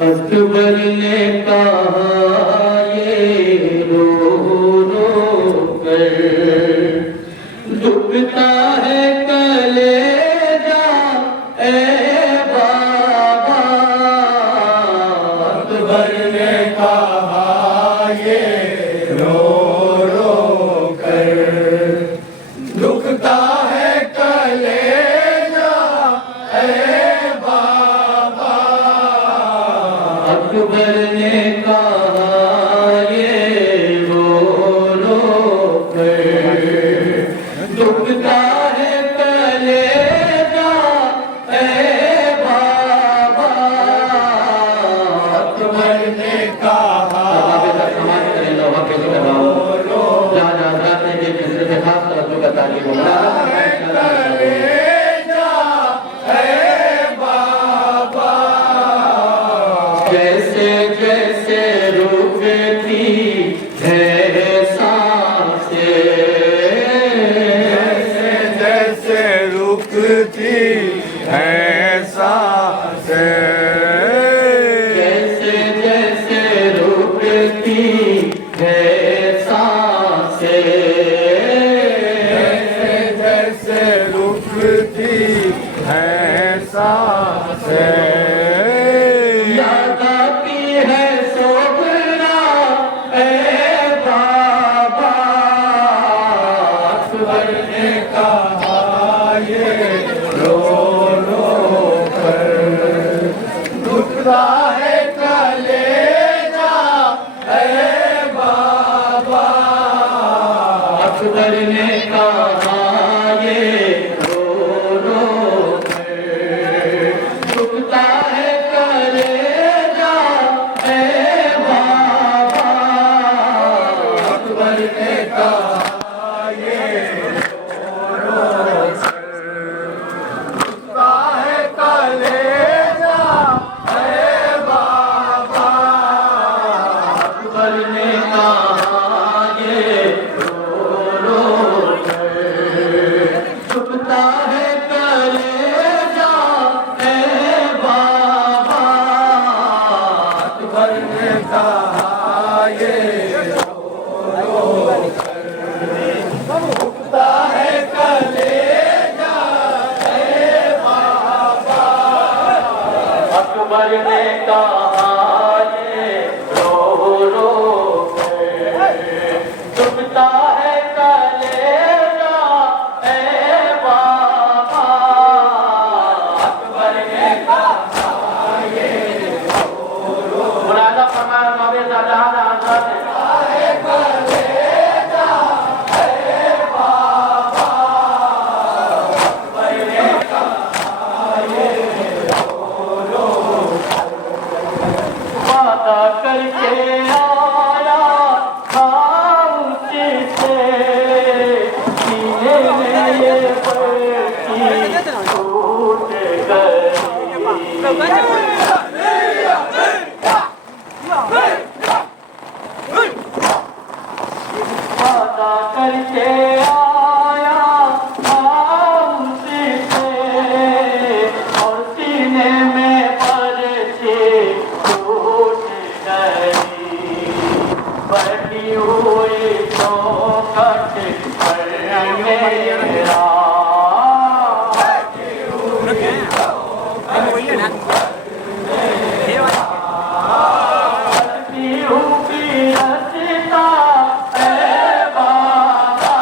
अकबर ने कहा ये रो रो कर दुखता है कलेजा ए बाबा। अकबर ने कहा ये रो रो कर दुखता है कलेजा ए बाबा। अकबर ने कहा ये रो रो कर दुखता है कलेजा ए बाबा। अकबर ने कहा समाज करें लो कैसे कराओ जहाँ जहाँ जाते हैं जिससे खास तरह का तालीम होगा जैसे जैसे रुकती है सांसें जैसे जैसे रुकती है सांसें जैसे जैसे रुकती है सांसें जैसे जैसे रुकती है सांसें याद आती है सोबरा ए बाबा। अकबर ने कहा ये रो रो कर दुखता है कलेजा है बाबा। अकबर ने कहा ये रो रो कर दुखता है कलेजा ए बाबा। अकबर ने कहा ये रो रो कर दुखता है कलेजा है बाबा। अकबर ने कहा ये रो रो कर दुखता है कलेजा ए बाबा। अकबर ने कहा ये दुखता है कलेजा है बाबा। अकबर ने कहा ये रो रो कर दुखता है कलेजा ए बाबा। अकबर ने कहा ये रो रो मुरादा फरमाया नबी ज़ादा आजाद वादा करके आया था मुझसे सीने में ये बरकी टूट गई। वादा करके आया था मुझसे और सीने में बरकी टूट गई। बनी हुई चौखट पर मेरा करती हूँ कि रचता ए बाबा।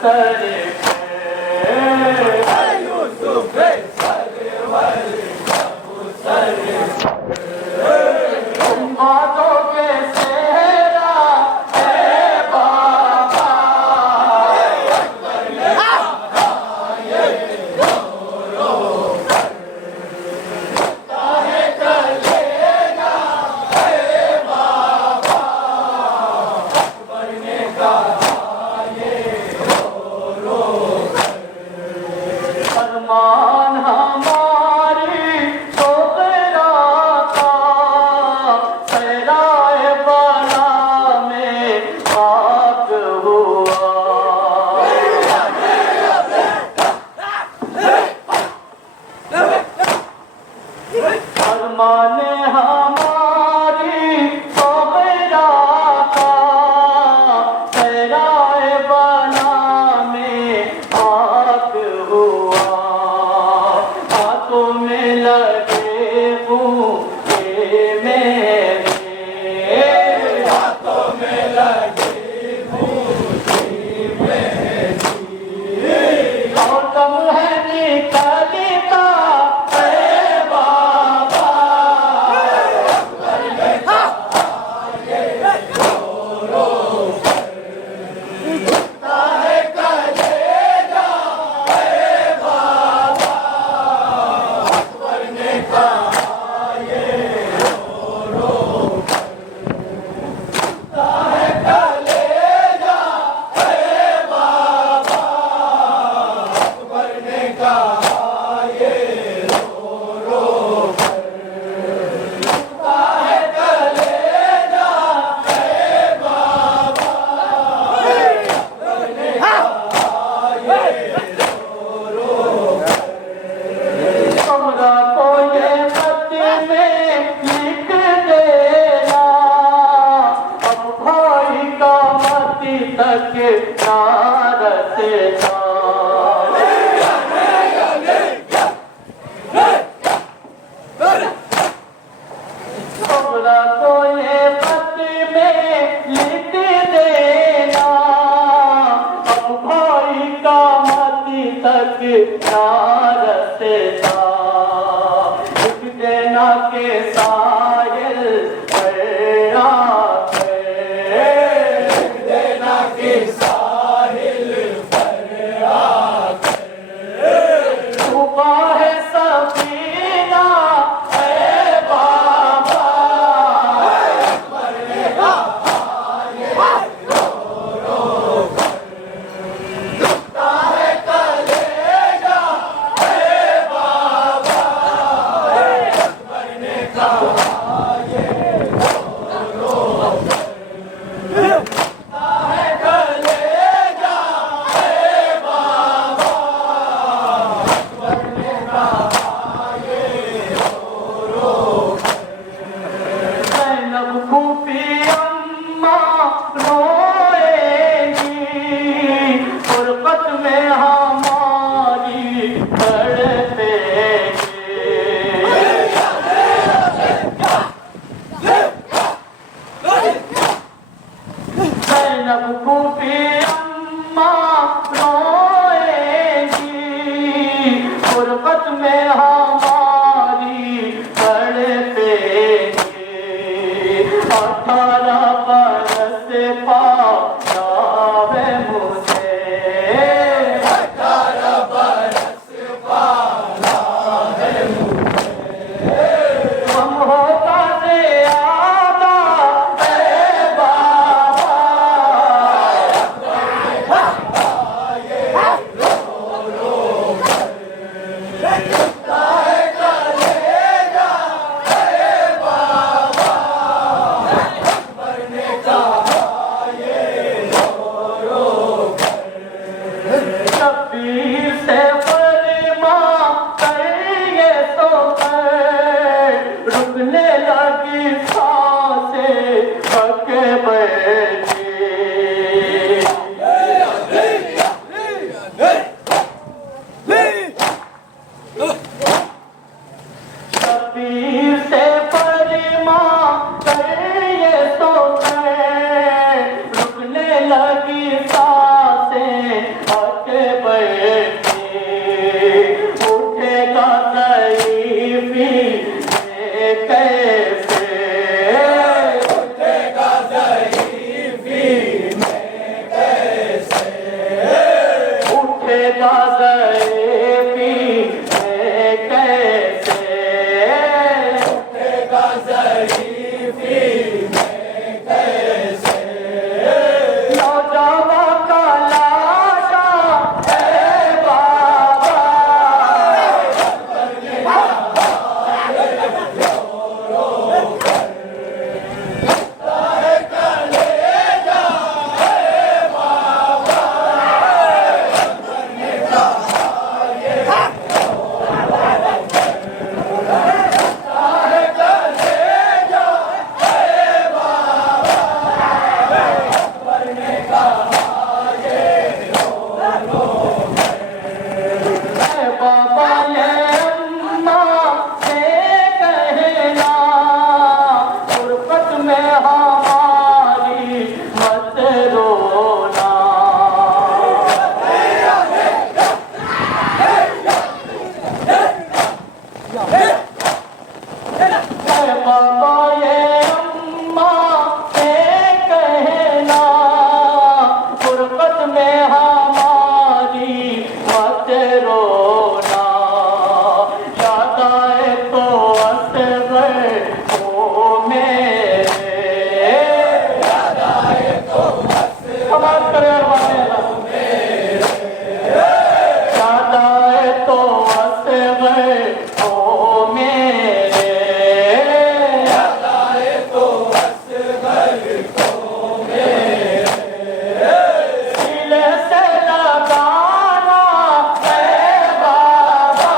सर यूसुफ सरवर बातों के सेहरा है बाबा अरमान हमारी सोहरा का सहराए बना में खाक हुआ अरमान हमारी सोहरा का सहराए बना में खाक हुआ हाथों में लगे भूखे मेरे हाथों में लगे और कम है निकलता है बाबा कमरा को ये खत में लिख देना अब भाई का मती तक नारसेना कमरा को ये खत में लिख देना अब भाई का मती तक नारसेना लिख देना के साहिल पर आके देना के साहिल पर आकर डूबा है सफीना है बाबा है कलेजा है बाबा उठेगा ज़रीफ़ी में कैसे, उठेगा ज़रीफ़ी में कैसे, नौजवान का लाशा है बाबा, बाबा ये अम्मा से कहना, गुरबत में हमारी मत रोना। बाबा ये अम्मा से कहना, गुरबत में हमारी मत रोना। याद आए तो असगर को मेरे, याद आए तो समाज करे याद आए तो असगर को मेरे, याद आए तो असगर को मेरे, दिल से लगाना है बाबा,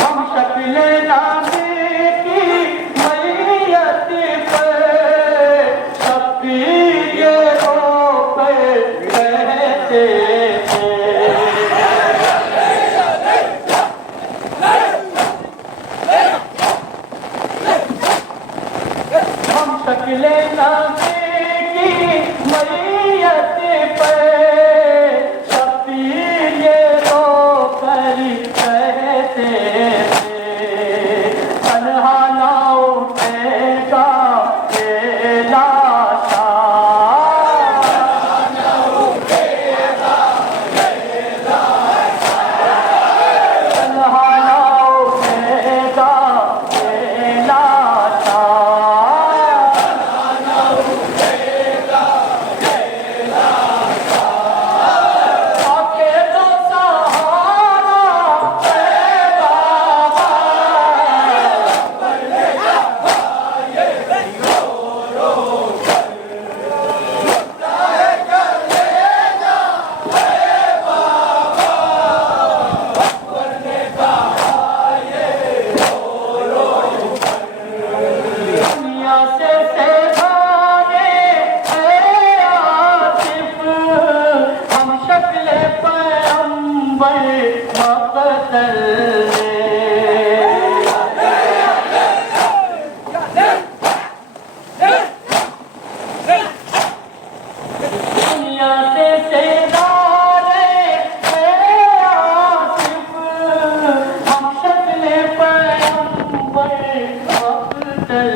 हम शक्ल नाज़ी की मैयत पर शब्बीर ये रो कर कहते थे। हम शक्ल नाज़ी की मैयत पर शब्बीर ये रो कर कहते थे। तन्हा ना उठेगा ये लाशा, तन्हा ना उठेगा ये लाशा, आके तो सहारा है बाबा, दुनिया से सेधारे है आसिफ, हम शक्ल पैगंबर मक़तल दुनिया से सेधारे है आसिफ, हम शक्ल पैगंबर मक़तल